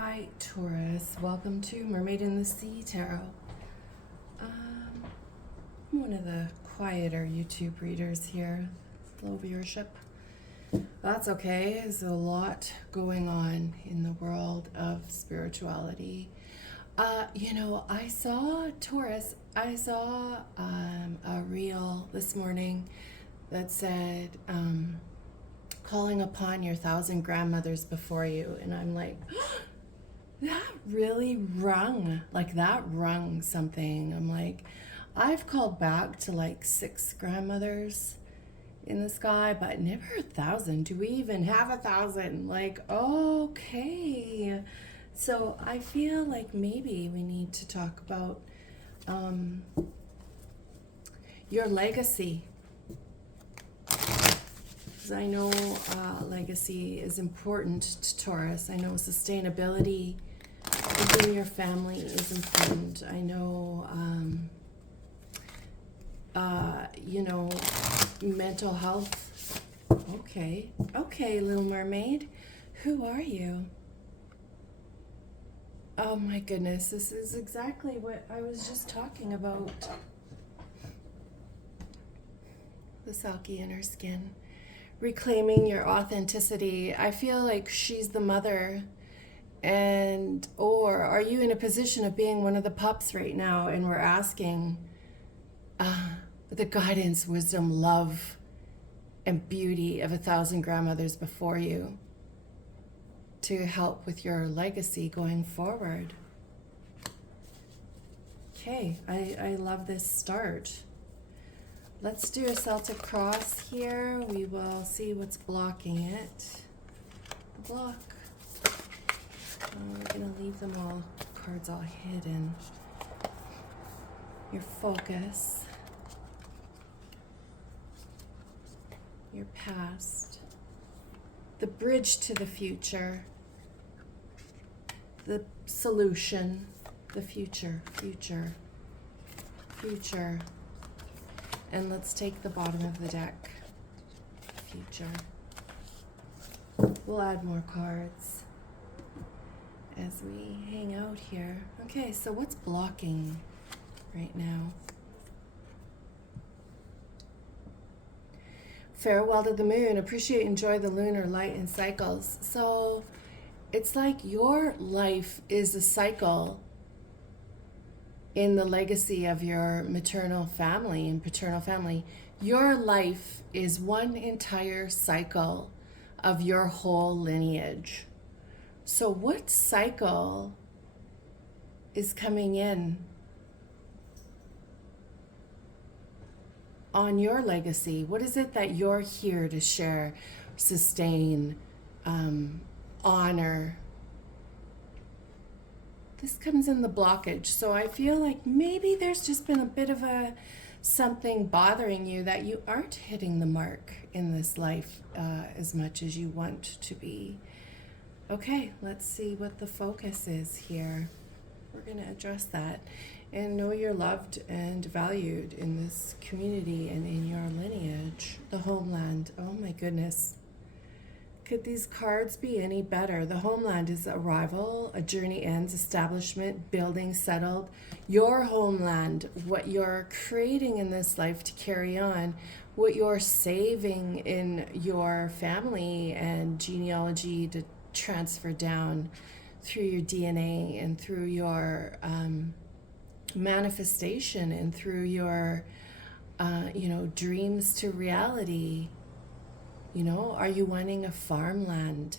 Hi, Taurus. Welcome to Mermaid in the Sea Tarot. I'm one of the quieter YouTube readers here. Low viewership. That's okay. There's a lot going on in the world of spirituality. I saw Taurus. I saw a reel this morning that said, calling upon your 1,000 grandmothers before you. And I'm like, that really rung something. I'm like, I've called back to like 6 grandmothers in the sky, but never 1,000. Do we even have 1,000? Like, okay. So I feel like maybe we need to talk about your legacy. Because I know legacy is important to Taurus. I know sustainability within your family is important. I know, mental health. Okay, Little Mermaid. Who are you? Oh my goodness, this is exactly what I was just talking about. The Selkie in her skin. Reclaiming your authenticity. I feel like she's the mother. Or are you in a position of being one of the pups right now and we're asking the guidance, wisdom, love, and beauty of 1,000 grandmothers before you to help with your legacy going forward. Okay, I love this start. Let's do a Celtic cross here. We will see what's blocking it. Block. We're going to leave them all, cards all hidden. Your focus. Your past. The bridge to the future. The solution. The future. And let's take the bottom of the deck. Future. We'll add more cards as we hang out here. Okay, so what's blocking right now? Farewell to the moon. Appreciate, enjoy the lunar light and cycles. So it's like your life is a cycle in the legacy of your maternal family and paternal family. Your life is one entire cycle of your whole lineage. So what cycle is coming in on your legacy? What is it that you're here to share, sustain, honor? This comes in the blockage. So I feel like maybe there's just been a bit of something bothering you that you aren't hitting the mark in this life as much as you want to be. Okay, let's see what the focus is here. We're going to address that and know you're loved and valued in this community and in your lineage. The homeland. Oh my goodness. Could these cards be any better? The homeland is arrival, a journey ends, establishment, building, settled. Your homeland, what you're creating in this life to carry on, what you're saving in your family and genealogy to transfer down through your DNA and through your manifestation and through your dreams to reality. Are you wanting a farmland?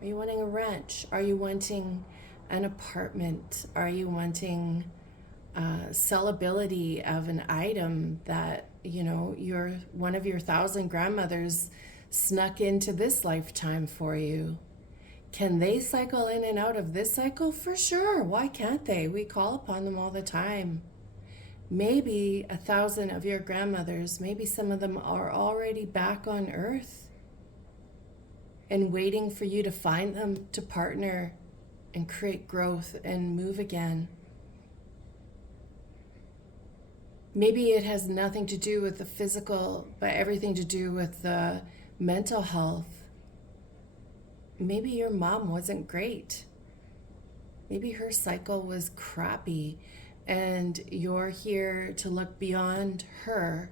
Are you wanting a ranch? Are you wanting an apartment? Are you wanting sellability of an item that your one of your 1,000 grandmothers snuck into this lifetime for you? Can they cycle in and out of this cycle? For sure. Why can't they? We call upon them all the time. Maybe 1,000 of your grandmothers, maybe some of them are already back on Earth and waiting for you to find them to partner and create growth and move again. Maybe it has nothing to do with the physical, but everything to do with the mental health. Maybe your mom wasn't great. Maybe her cycle was crappy and you're here to look beyond her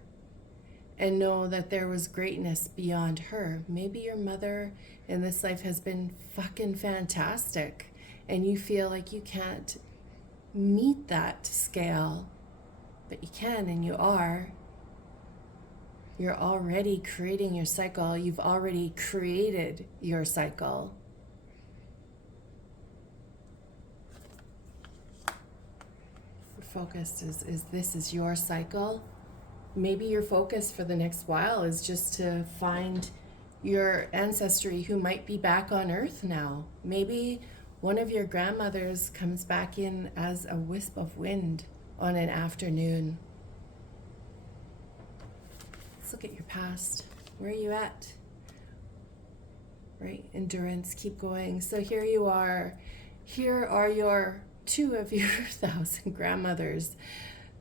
and know that there was greatness beyond her. Maybe your mother in this life has been fucking fantastic and you feel like you can't meet that scale, but you can, and you are. You're already creating your cycle. You've already created your cycle. Focused is this is your cycle. Maybe your focus for the next while is just to find your ancestry who might be back on earth now. Maybe one of your grandmothers comes back in as a wisp of wind on an afternoon. Let's look at your past. Where are you at? Right, endurance, keep going. So here you are. Here are your two of your 1,000 grandmothers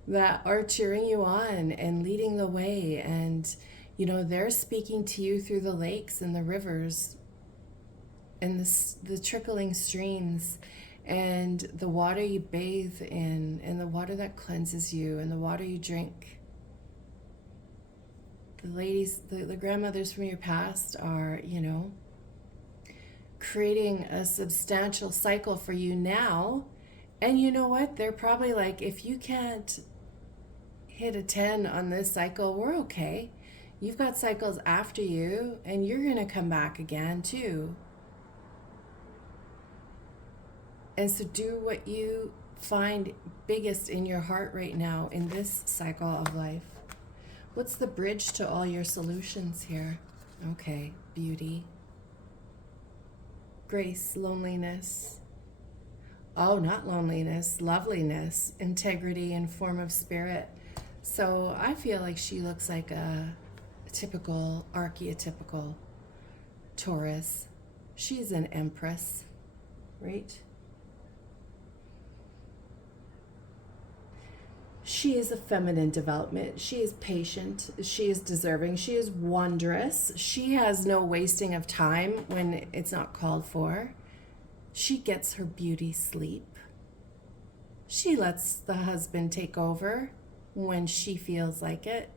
that are cheering you on and leading the way. And, you know, they're speaking to you through the lakes and the rivers and the trickling streams and the water you bathe in and the water that cleanses you and the water you drink. The ladies, the grandmothers from your past are, you know, creating a substantial cycle for you now. And you know what? They're probably like, if you can't hit a 10 on this cycle, we're okay. You've got cycles after you, and you're going to come back again too. And so do what you find biggest in your heart right now in this cycle of life. What's the bridge to all your solutions here? Okay, beauty, grace, loneliness. Oh, not loneliness, loveliness, integrity, and form of spirit. So I feel like she looks like a typical, archetypical Taurus. She's an empress, right? She is a feminine development. She is patient. She is deserving. She is wondrous. She has no wasting of time when it's not called for. She gets her beauty sleep. She lets the husband take over when she feels like it.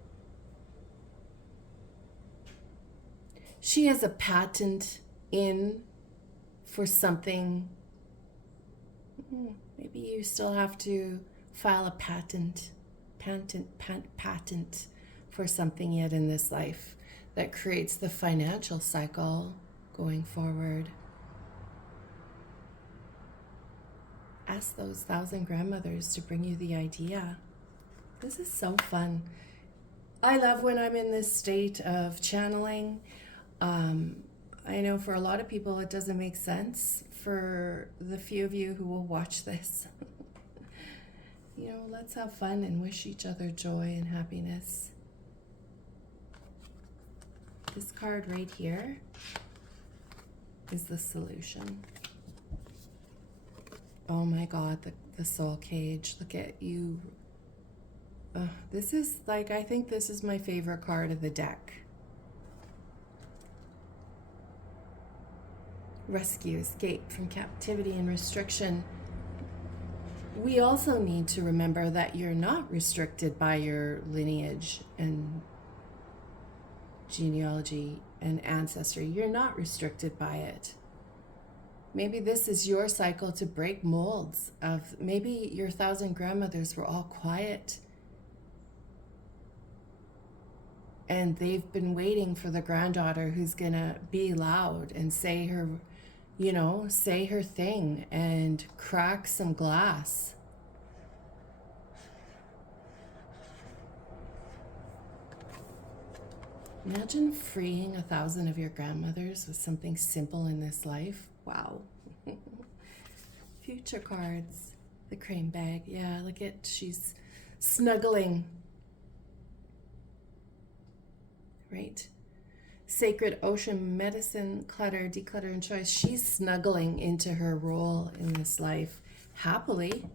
She has a patent in for something. Maybe you still have to file a patent for something yet in this life that creates the financial cycle going forward. Ask those 1,000 grandmothers to bring you the idea. This is so fun. I love when I'm in this state of channeling. I know for a lot of people it doesn't make sense. For the few of you who will watch this, you know, let's have fun and wish each other joy and happiness. This card right here is the solution. Oh my God, the soul cage. Look at you. This is like, I think this is my favorite card of the deck. Rescue, escape from captivity and restriction. We also need to remember that you're not restricted by your lineage and genealogy and ancestry. You're not restricted by it. Maybe this is your cycle to break molds of, maybe your 1,000 grandmothers were all quiet and they've been waiting for the granddaughter who's gonna be loud and say her, you know, say her thing and crack some glass. Imagine freeing 1,000 of your grandmothers with something simple in this life. Wow. Future cards. The crane bag. Yeah, look at, she's snuggling. Right? Sacred ocean, medicine, clutter, declutter, and choice. She's snuggling into her role in this life happily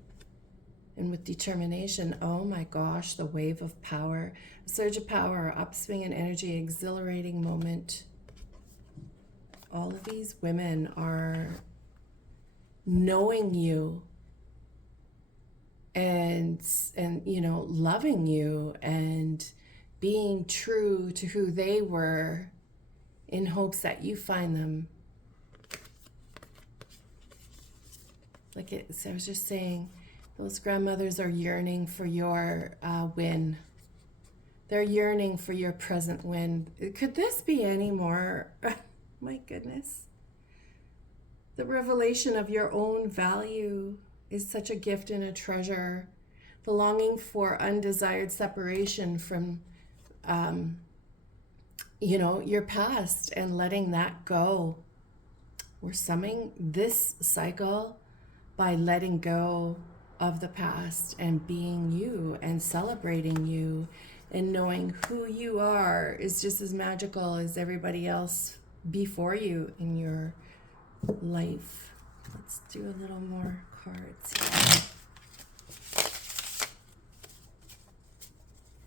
and with determination. Oh my gosh, the wave of power. A surge of power, upswing in energy, exhilarating moment. All of these women are knowing you and you know, loving you and being true to who they were in hopes that you find them. Like I was just saying, those grandmothers are yearning for your win. They're yearning for your present win. Could this be any more? My goodness. The revelation of your own value is such a gift and a treasure. The longing for undesired separation from, you know, your past and letting that go. We're summing this cycle by letting go of the past and being you and celebrating you and knowing who you are is just as magical as everybody else before you in your life. Let's do a little more cards here.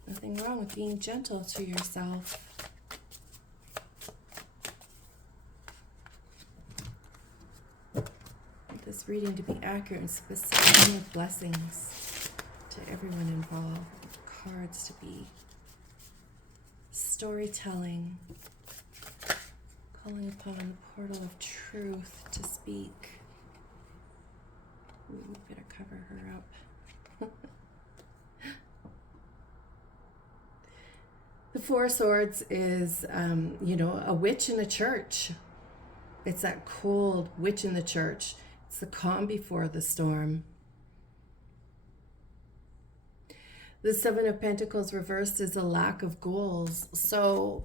Nothing wrong with being gentle to yourself. I want this reading to be accurate and specific, with blessings to everyone involved. Cards to be storytelling, calling upon the portal of truth to speak. Ooh, better cover her up. The Four of Swords is, you know, a witch in a church. It's that cold witch in the church. It's the calm before the storm. The Seven of Pentacles reversed is a lack of goals. So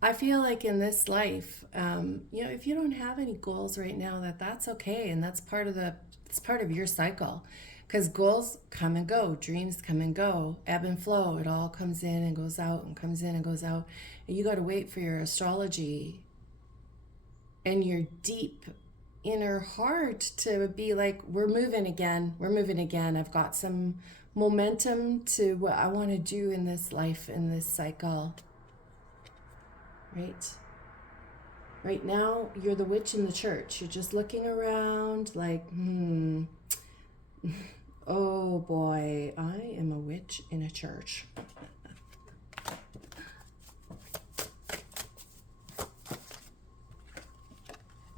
I feel like in this life, you know, if you don't have any goals right now, that's okay, and that's part of your cycle, because goals come and go, dreams come and go, ebb and flow. It all comes in and goes out and comes in and goes out, and you got to wait for your astrology and your deep inner heart to be like, we're moving again. I've got some momentum to what I want to do in this life, in this cycle. Right now, you're the witch in the church. You're just looking around like, oh boy, I am a witch in a church.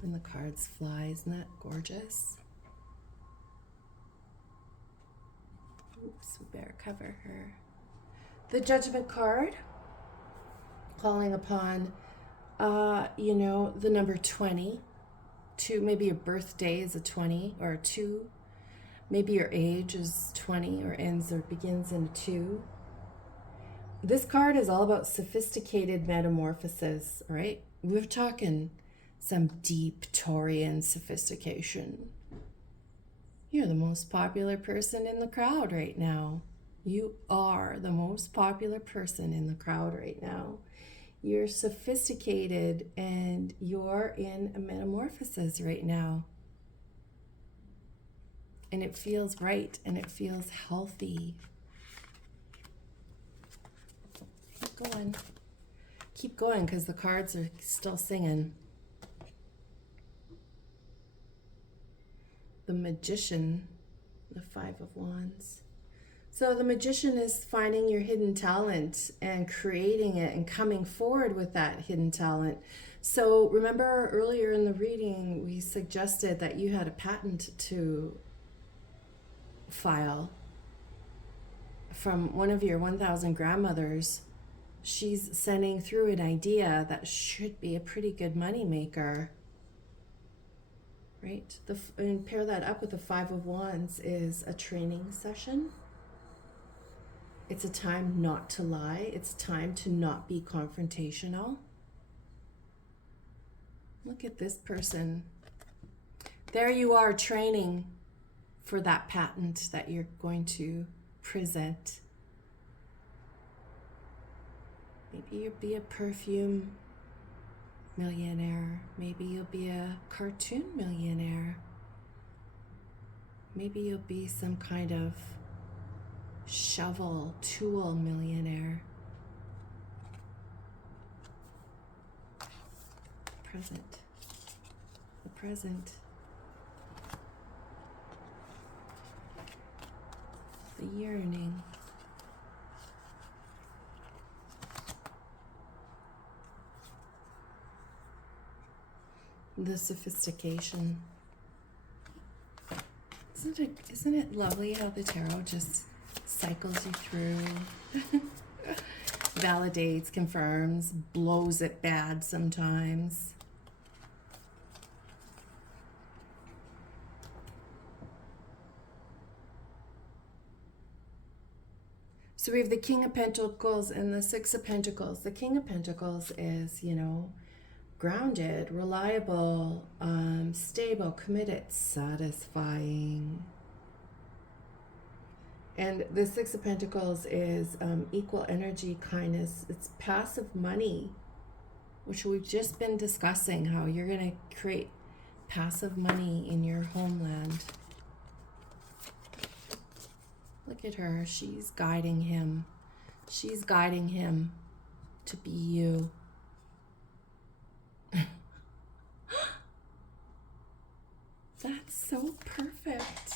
And the cards fly, isn't that gorgeous? Oops, we better cover her. The Judgment card, calling upon, you know, the number 20. Maybe your birthday is a 20 or a 2. Maybe your age is 20 or ends or begins in a 2. This card is all about sophisticated metamorphosis, right? We're talking some deep Taurian sophistication. You're the most popular person in the crowd right now. You are the most popular person in the crowd right now. You're sophisticated and you're in a metamorphosis right now. And it feels right and it feels healthy. Keep going, because the cards are still singing. The Magician, the Five of Wands. So the Magician is finding your hidden talent and creating it and coming forward with that hidden talent. So remember earlier in the reading, we suggested that you had a patent to file from one of your 1,000 grandmothers. She's sending through an idea that should be a pretty good money maker. Right? And pair that up with the Five of Wands is a training session. It's a time not to lie. It's time to not be confrontational. Look at this person. There you are, training for that patent that you're going to present. Maybe you'll be a perfume millionaire. Maybe you'll be a cartoon millionaire. Maybe you'll be some kind of shovel tool millionaire. The present. yearning. The sophistication. Isn't it lovely how the tarot just cycles you through? Validates, confirms, blows it bad sometimes. So we have the King of Pentacles and the Six of Pentacles. The King of Pentacles is, you know, grounded, reliable, stable, committed, satisfying. And the Six of Pentacles is equal energy, kindness. It's passive money, which we've just been discussing, how you're going to create passive money in your homeland. Look at her. She's guiding him. She's guiding him to be you. That's so perfect.